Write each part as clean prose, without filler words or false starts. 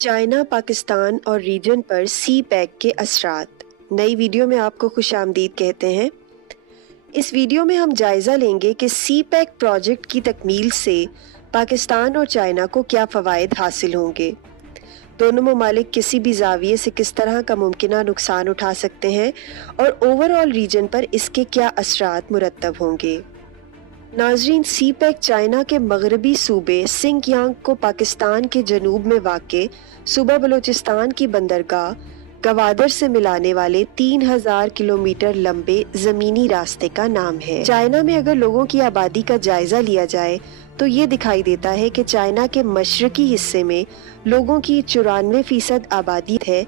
China, Pakistan और reason पर सी pack के असरात। नई वीडियो में आपको खुश आमदीद कहते हैं। इस वीडियो में हम जायज़ा लेंगे कि सी पैक प्रोजेक्ट की तकमील से पाकिस्तान और चाइना को क्या फ़वाइद हासिल होंगे, दोनों ममालिक किसी भी ज़ाविये से किस तरह का मुमकिना नुकसान उठा सकते हैं और ओवरऑल रीजन पर इसके क्या असरात मुरत्तब होंगे। नाजरीन, सी पैक चाइना के मगरबी सूबे सिंकियांग को पाकिस्तान के जनूब में वाक़े सूबा बलूचिस्तान की बंदरगाह गवादर से मिलाने वाले 3000 किलोमीटर लंबे ज़मीनी रास्ते का नाम है। चाइना में अगर लोगों की आबादी का जायज़ा लिया जाए तो ये दिखाई देता है कि चाइना के मशरकी हिस्से में लोगों की 94% आबादी है,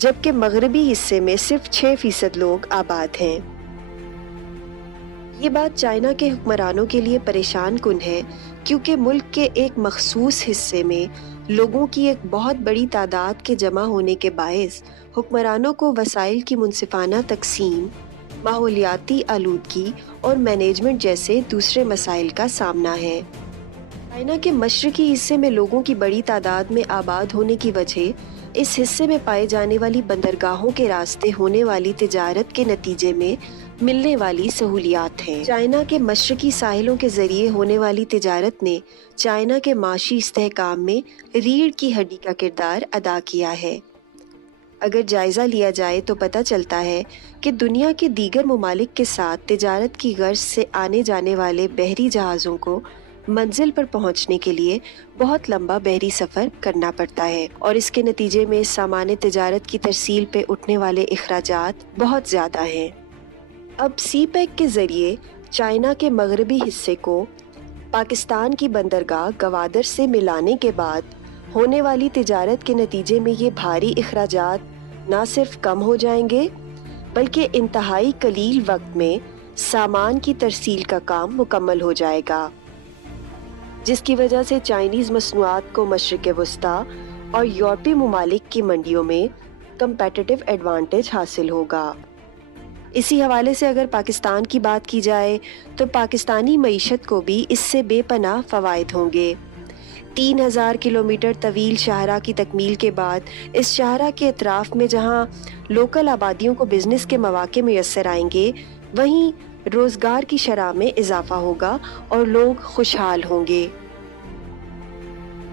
जबकि मगरबी हिस्से में सिर्फ 6% लोग आबाद हैं। ये बात चाइना के हुक्मरानों के लिए परेशान कुन है, क्योंकि मुल्क के एक मखसूस हिस्से में लोगों की एक बहुत बड़ी तादाद के जमा होने के बायस हुक्मरानों को वसाइल की मुनसिफाना तकसीम, माहौलियाती आलूदगी और मैनेजमेंट जैसे दूसरे मसाइल का सामना है। चाइना के मशरकी हिस्से में लोगों की बड़ी तादाद में आबाद होने की वजह इस हिस्से में पाए जाने वाली बंदरगाहों के रास्ते होने वाली तिजारत के नतीजे में मिलने वाली सहूलियात हैं। चाइना के मशरकी साहिलों के जरिए होने वाली तिजारत ने चाइना के माशी इस्तेहकाम में रीढ़ की हड्डी का किरदार अदा किया है। अगर जायज़ा लिया जाए तो पता चलता है कि दुनिया के दीगर ममालिक के साथ तिजारत की गर्ज से आने जाने वाले बहरी जहाज़ों को मंजिल पर पहुंचने के लिए बहुत लंबा बहरी सफ़र करना पड़ता है और इसके नतीजे में सामान तिजारत की तरसील पे उठने वाले इखराजात बहुत ज़्यादा हैं। अब सी पैक के ज़रिए चाइना के मगरबी हिस्से को पाकिस्तान की बंदरगाह गवादर से मिलाने के बाद होने वाली तिजारत के नतीजे में ये भारी इखराजात न सिर्फ कम हो जाएंगे, बल्कि इंतहाई कलील वक्त में सामान की तरसील का काम मुकम्मल हो जाएगा, जिसकी वजह से चाइनीज़ मसनूआत को मशरिक़ वस्ता और यूरोपीय ममालिक की मंडियों में कंपेटिटिव एडवांटेज हासिल होगा। इसी हवाले से अगर पाकिस्तान की बात की जाए तो पाकिस्तानी मईशत को भी इससे बेपनाह फ़वाइद होंगे। 3000 किलोमीटर तवील शाहरा की तकमील के बाद इस शाहरा के अतराफ में जहां लोकल आबादियों को बिजनेस के मौके मैसर आएंगे, वहीं रोजगार की शरह में इजाफा होगा और लोग खुशहाल होंगे।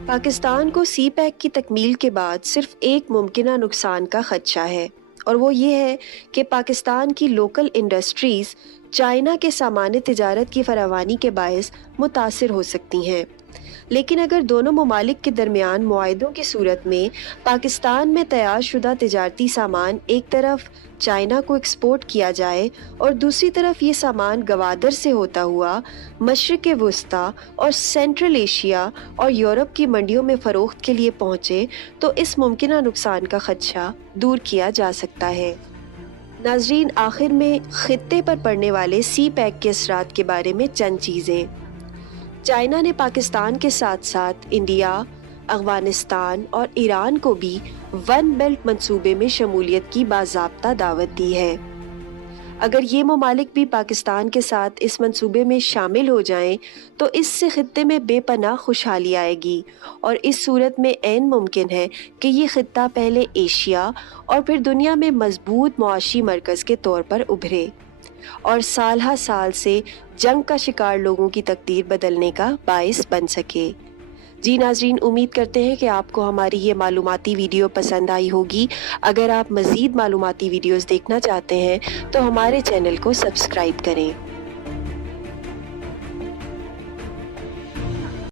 पाकिस्तान को सी पैक की तकमील के बाद सिर्फ एक मुमकिना नुकसान का खदशा है, और वो ये है कि पाकिस्तान की लोकल इंडस्ट्रीज़ चाइना के सामान तिजारत की फरावानी के बायस मुतासिर हो सकती हैं। लेकिन अगर दोनों ममालिक के दरमियान मुआहदों की सूरत में पाकिस्तान में तैयार शुदा तिजारती सामान एक तरफ चाइना को एक्सपोर्ट किया जाए और दूसरी तरफ ये सामान गवादर से होता हुआ मशरिक़ वस्ता और सेंट्रल एशिया और यूरोप की मंडियों में फ़रोख्त के लिए पहुँचे, तो इस मुमकिना नुकसान का खदशा दूर किया जा सकता है। नाजरीन, आखिर में खित्ते पर पड़ने वाले सी पैक के असरात के बारे में चंद चीज़ें। चाइना ने पाकिस्तान के साथ साथ इंडिया, अफगानिस्तान और ईरान को भी वन बेल्ट मंसूबे में शमूलियत की बाज़ाब्ता दावत दी है। अगर ये ममालिक भी पाकिस्तान के साथ इस मंसूबे में शामिल हो जाएं, तो इससे खित्ते में बेपनाह खुशहाली आएगी और इस सूरत में ऐन मुमकिन है कि ये खित्ता पहले एशिया और फिर दुनिया में मजबूत मुआशी मरकज़ के तौर पर उभरे और साल हा साल से जंग का शिकार लोगों की तकदीर बदलने का बाइस बन सके। जी नाजरीन, उम्मीद करते हैं कि आपको हमारी ये मालूमाती वीडियो पसंद आई होगी। अगर आप मज़ीद मालूमाती वीडियोस देखना चाहते हैं तो हमारे चैनल को सब्सक्राइब करें।